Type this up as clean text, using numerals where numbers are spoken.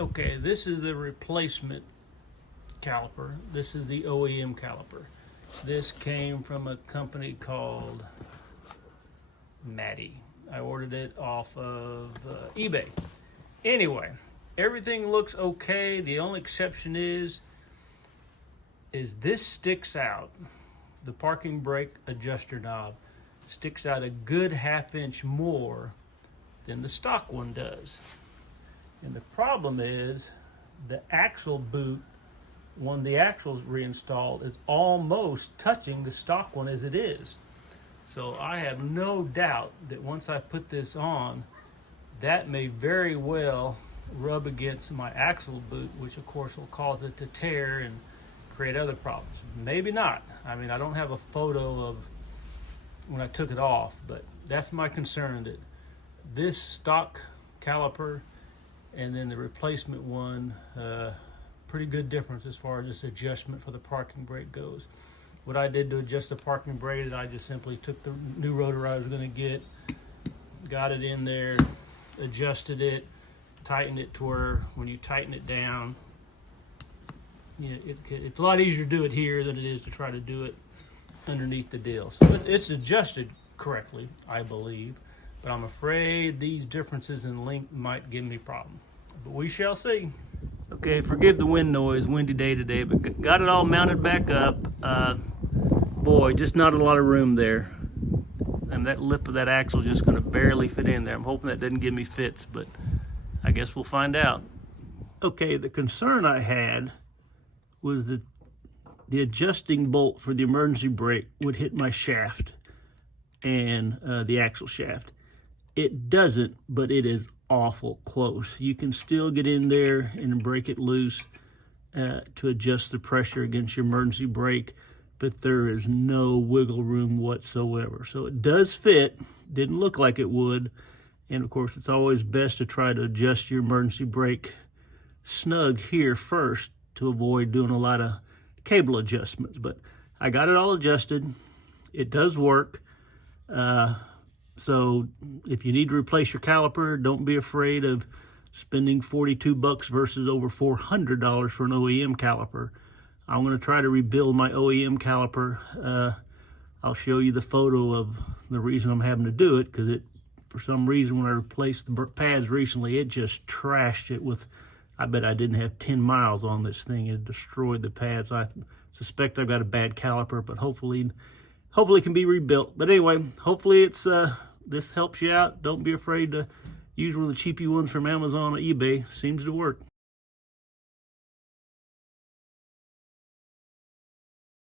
Okay, this is a replacement caliper. This is the OEM caliper. This came from a company called Maddie. I ordered it off of eBay. Anyway, everything looks okay. The only exception is this sticks out. The parking brake adjuster knob sticks out a good ½ inch more than the stock one does. And the problem is the axle boot, when the axle's reinstalled, is almost touching the stock one as it is. So I have no doubt that once I put this on, that may very well rub against my axle boot, which of course will cause it to tear and create other problems. Maybe not. I mean, I don't have a photo of when I took it off, but that's my concern, that this stock caliper and then the replacement one, pretty good difference as far as this adjustment for the parking brake goes. What I did to adjust the parking brake is I just simply took the new rotor I was going to get, got it in there, adjusted it, tightened it to where when you tighten it down, you know, it's a lot easier to do it here than it is to try to do it underneath the deal. So it's adjusted correctly, I believe, but I'm afraid these differences in length might give me a problem. But we shall see. Okay, forgive the wind noise, windy day today, but got it all mounted back up. Boy, just not a lot of room there. And that lip of that axle is just going to barely fit in there. I'm hoping that doesn't give me fits, but I guess we'll find out. Okay, the concern I had was that the adjusting bolt for the emergency brake would hit my shaft and the axle shaft. It doesn't, but it is awful close. You can still get in there and break it loose to adjust the pressure against your emergency brake, but there is no wiggle room whatsoever. So it does fit, didn't look like it would, and of course it's always best to try to adjust your emergency brake snug here first to avoid doing a lot of cable adjustments. But I got it all adjusted. It does work. So if you need to replace your caliper, don't be afraid of spending $42 versus over $400 for an OEM caliper. I'm going to try to rebuild my OEM caliper. I'll show you the photo of the reason I'm having to do it, because for some reason, when I replaced the pads recently, it just trashed it with, I bet I didn't have 10 miles on this thing. It destroyed the pads. I suspect I've got a bad caliper, but hopefully it can be rebuilt. But anyway, hopefully this helps you out. Don't be afraid to use one of the cheapy ones from Amazon or eBay. Seems to work.